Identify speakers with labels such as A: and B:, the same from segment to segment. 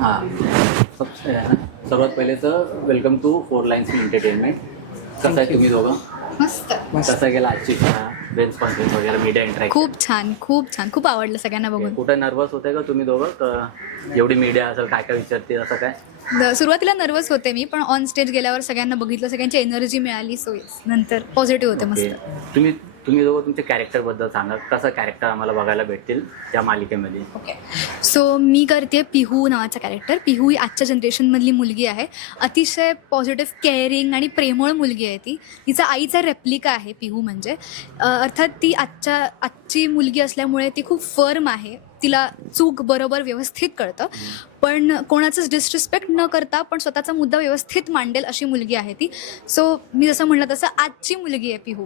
A: हां, सर्वात पहिले तर वेलकम टू 4 लाईन्स एंटरटेनमेंट. कसं आहे तुम्ही दोघं?
B: मस्त.
A: कसा गेला आजची प्रेस कॉन्फरन्स वगैरे मीडिया इंटरॅक्शन?
B: खूप छान, खूप छान, खूप आवडलं सगळ्यांना बघून.
A: कुठं नर्वस होते का तुम्ही दोघं? तर एवढी मीडिया असेल, काय काय विचारते असं काय?
B: सुरुवातीला नर्वस होते मी, पण ऑन स्टेज गेल्यावर सगळ्यांना बघितलं, सगळ्यांची एनर्जी मिळाली, सो नंतर पॉझिटिव्ह होते
A: ओके.
B: मस्त.
A: तुम्ही दोघं तुमच्या कॅरेक्टरबद्दल सांगा, कसं कॅरेक्टर आम्हाला बघायला भेटतील त्या मालिकेमध्ये?
B: ओके, सो मी करते पिहू नावाचा कॅरेक्टर. पिहू ही आजच्या जनरेशनमधली मुलगी आहे. अतिशय पॉझिटिव्ह, केअरिंग आणि प्रेमळ मुलगी आहे ती. तिचा आईचा रेप्लिका आहे पिहू म्हणजे. अर्थात ती आजची मुलगी असल्यामुळे ती खूप फर्म आहे. तिला चूक बरोबर व्यवस्थित कळतं, पण कोणाचंच डिसरिस्पेक्ट न करता पण स्वतःचा मुद्दा व्यवस्थित मांडेल अशी मुलगी आहे ती. सो मी जसं म्हटलं तसं आजची मुलगी आहे पिहू.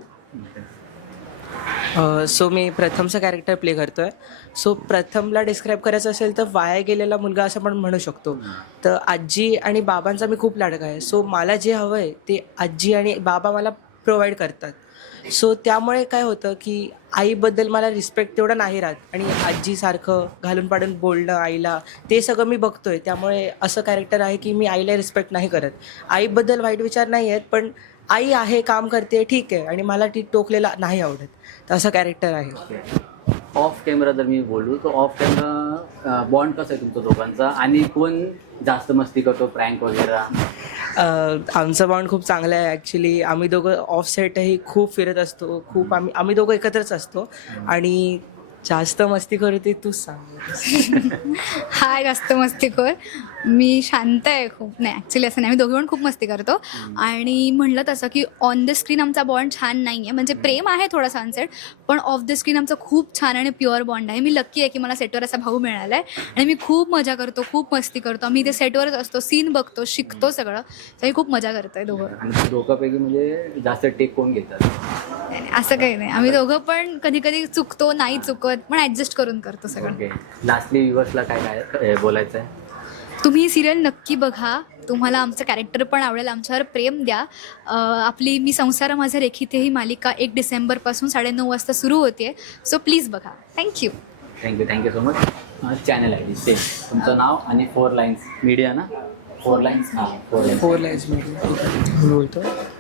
C: सो मी प्रथमचं कॅरेक्टर प्ले करतो आहे. सो प्रथमला डिस्क्राईब करायचं असेल तर वाया गेलेला मुलगा असं पण म्हणू शकतो. तर आजी आणि बाबांचा मी खूप लाडका आहे. सो मला जे हवं आहे ते आजी आणि बाबा मला प्रोव्हाइड करतात. सो त्यामुळे काय होतं की आईबद्दल मला रिस्पेक्ट तेवढा नाही राहत आणि आजीसारखं घालून पाडून बोलणं आईला, ते सगळं मी बघतो आहे. त्यामुळे असं कॅरेक्टर आहे की मी आईला रिस्पेक्ट नाही करत. आईबद्दल वाईट विचार नाही आहेत, पण आई आहे, काम करते, ठीक आहे, आणि मला ती टोकलेला नाही आवडत. तर असं कॅरेक्टर आहे.
A: ऑफ कॅमेरा जर मी बोलू तर ऑफ कॅमेरा बॉन्ड कसं आहे तुमचं दोघांचा, आणि कोण जास्त मस्ती करतो, प्रँक वगैरे?
C: आमचं बॉन्ड खूप चांगलं आहे ॲक्च्युली. आम्ही दोघं ऑफ सेटही खूप फिरत असतो, खूप आम्ही दोघं एकत्रच असतो. आणि जास्त मस्ती करते तूच सांग.
B: हाय, जास्त मस्तीखोर. मी शांत आहे खूप. नाही, ॲक्च्युली असं नाही, आम्ही दोघे पण खूप मस्ती करतो. आणि म्हणलं तसं की ऑन द स्क्रीन आमचा बॉन्ड छान नाही आहे, म्हणजे प्रेम आहे थोडासा अनसेट, पण ऑफ द स्क्रीन आमचा खूप छान आणि प्युअर बॉन्ड आहे. मी लक्की आहे की मला सेटवर असा भाऊ मिळाला आहे आणि मी खूप मजा करतो, खूप मस्ती करतो. आम्ही इथे सेटवरच असतो, सीन बघतो, शिकतो सगळं. तर खूप मजा करतो आहे दोघं.
A: आणि दोघांपैकी म्हणजे जास्त टेक कोण घेतात?
B: नाही, असं काही नाही. आम्ही दोघं पण कधी कधी चुकतो, नाही चुकत, पण ॲडजस्ट करून करतो सगळं.
A: ओके. लास्टली व्ह्युअर्सला काय काय बोलायचं आहे?
B: तुम्ही ही सिरियल नक्की बघा. तुम्हाला आमचं कॅरेक्टर पण आवडेल, आमच्यावर प्रेम द्या. आपली मी संसार माझे रेखीते ही मालिका 1 डिसेंबरपासून 9:30 वाजता सुरू होते. सो प्लीज बघा. Thank you
A: so much. चॅनल आहे सेम तुमचं नाव आणि 4 लाईन्स मीडिया ना? 4 लाईन्स. हां,
C: 4 लाईन्स बोलतो.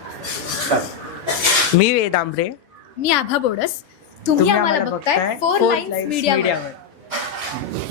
C: मी वेदांबरे.
B: मी आभा बोडस. तुम्ही आम्हाला बघताय 4 लाईन्स मीडियावर.